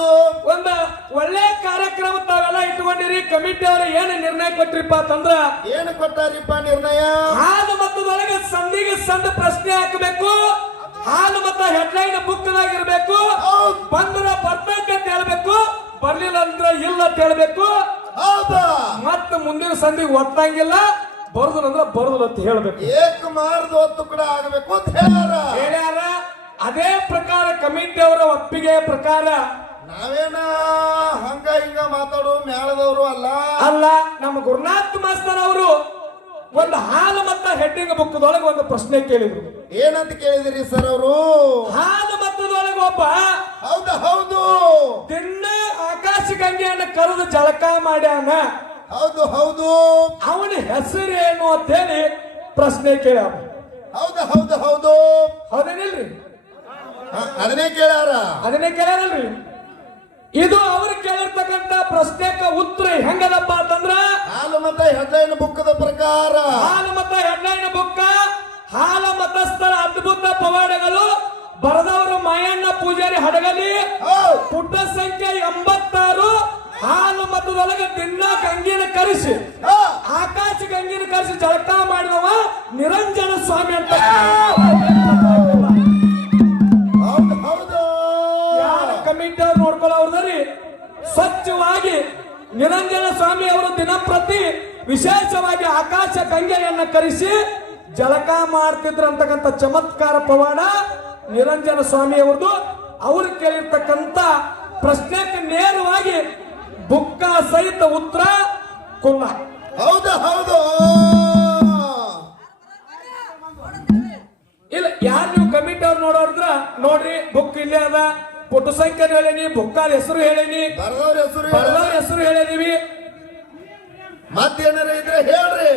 ಹೌದು ಒಂದು ಒಳ್ಳೆ ಕಾರ್ಯಕ್ರಮ ತಾವೆಲ್ಲ ಇಟ್ಕೊಂಡಿರಿ. ಕಮಿಟಿ ಅವರು ಏನು ನಿರ್ಣಯ ಕೊಟ್ರಿಪ್ಪ ಅಂತಂದ್ರ ಏನು ಕೊಟ್ಟಾರಿಪ್ಪ ನಿರ್ಣಯ? ಹಾಲು ಮತದೊಳಗೆ ಸಂಧಿಗೆ ಸಂದ ಪ್ರಶ್ನೆ ಹಾಕಬೇಕು. ಹಾಲು ಮತ ಹೆಡ್ಲೈನ್ ಬುಕ್ದಾಗ ಇರಬೇಕು. ಬಂದ್ರ ಬರ್ತೈತೆ ಅಂತ ಹೇಳ್ಬೇಕು, ಬರ್ಲಿಲ್ಲ ಅಂದ್ರೆ ಇಲ್ಲ ಅಂತ ಹೇಳ್ಬೇಕು. ಹೌದಾ? ಮತ್ತ ಮುಂದಿನ ಸಂಧಿಗೆ ಒತ್ತಂಗಿಲ್ಲ, ಬರುದಿಲ್ಲ ಅಂದ್ರೆ ಬರುದಿಲ್ಲ ಅಂತ ಹೇಳ್ಬೇಕು. ಏಕ ಮಾರ್ದ ಹೊತ್ತು ಕೂಡ ಆಗಬೇಕು ಅಂತ ಹೇಳ್ಯಾರ. ಅದೇ ಪ್ರಕಾರ ಕಮಿಟಿ ಅವರ ಒಪ್ಪಿಗೆ ಪ್ರಕಾರ ನಾವೇನ ಹಂಗ ಹಿಂಗ ಮಾತಾಡೋ ಮೇಳದವರು ಅಲ್ಲ. ನಮ್ಮ ಗುರುನಾಥ್ ಮಾಸ್ತರ್ ಅವರು ಒಂದು ಹಾಲು ಮತ ಹೆಡ್ಡಿಂಗ್ ಬುಕ್ದೊಳಗೆ ಒಂದು ಪ್ರಶ್ನೆ ಕೇಳಿದ್ರು. ಏನಂತ ಕೇಳಿದಿರಿ ಸರ್ ಅವರು? ಹಾಲು ಮತದೊಳಗೆ ಒಬ್ಬ ಹೌದು ದಿನ ಆಕಾಶ ಗಂಗೆಯನ್ನು ಕರೆದು ಜಳಕ ಮಾಡ್ಯಾನ. ಹೌದು ಅವನ ಹೆಸರೇನು ಅಂತ ಹೇಳಿ ಪ್ರಶ್ನೆ ಕೇಳ್ಯಾವ. ಹೌದೇನಿಲ್ರಿ? ಅದನ್ನೇ ಕೇಳ್ಯಾರಲ್ರಿ. ಇದು ಅವ್ರು ಕೇಳಿರ್ತಕ್ಕಂತ ಪ್ರಶ್ನೆಕ ಉತ್ತರ ಹೆಂಗದಪ್ಪ ಅಂತಂದ್ರ ಹಾಲು ಮತ ಹೆಡ್ಲೈನ್ ಬುಕ್ಕದ ಪ್ರಕಾರ ಹಾಲು ಮತ ಹೆಡ್ಲೈನ್ ಬುಕ್ಕ ಹಾಲ ಮತಸ್ಥರ ಅದ್ಭುತ ಪವಾಡಗಳು ಬರೆದವರು ಮಾಯಣ್ಣ ಪೂಜಾರಿ ಹಡಗಲಿ. ಪುಟ ಸಂಖ್ಯೆ 86. ಹಾಲು ಮತದೊಳಗೆ ದಿನ ಗಂಗಿನ ಕರೆಸಿ ಆಕಾಶ ಗಂಗಿನ ಕರೆಸಿ ಜಳಕ ಮಾಡಿದವ ನಿರಂಜನ ಸ್ವಾಮಿ ಅಂತ. ಕಮಿಟಿ ಅವ್ರು ನೋಡ್ಕೊಳ್ಳೋರ್ದ್ರಿ ಸ್ವಚ್ಛವಾಗಿ ನಿರಂಜನ ಸ್ವಾಮಿ ಅವರು ದಿನಪ್ರತಿ ವಿಶೇಷವಾಗಿ ಆಕಾಶ ಗಂಗೆಯನ್ನ ಕರೆಸಿ ಜಳಕ ಮಾಡ್ತಿದ್ರು ಅಂತಕ್ಕಂಥ ಚಮತ್ಕಾರ ಪವಾಡ ನಿರಂಜನ ಸ್ವಾಮಿ ಅವ್ರದ್ದು. ಅವ್ರು ಕೇಳಿರ್ತಕ್ಕಂಥ ಪ್ರಶ್ನೆಗೆ ನೇರವಾಗಿ ಬುಕ್ಕ ಸಹಿತ ಉತ್ತರ ಕುಲ್ಲ. ಹೌದು ಇಲ್ಲ ಯಾರು ನೀವು ಕಮಿಟಿ ಅವ್ರು ನೋಡೋದ್ರ ನೋಡ್ರಿ, ಬುಕ್ ಇಲ್ಲೇ ಅದ, ಪುಟ ಸಂಖ್ಯೆ ಹೇಳೀನಿ, ಬುಕ್ಕಾದ ಹೆಸರು ಹೇಳೀನಿ, ಬರದವ್ರ ಹೆಸರು ಹೆಸರು ಹೇಳಿದೀವಿ. ಮತ್ತೇನಾರ ಇದ್ರೆ ಹೇಳ್ರಿ.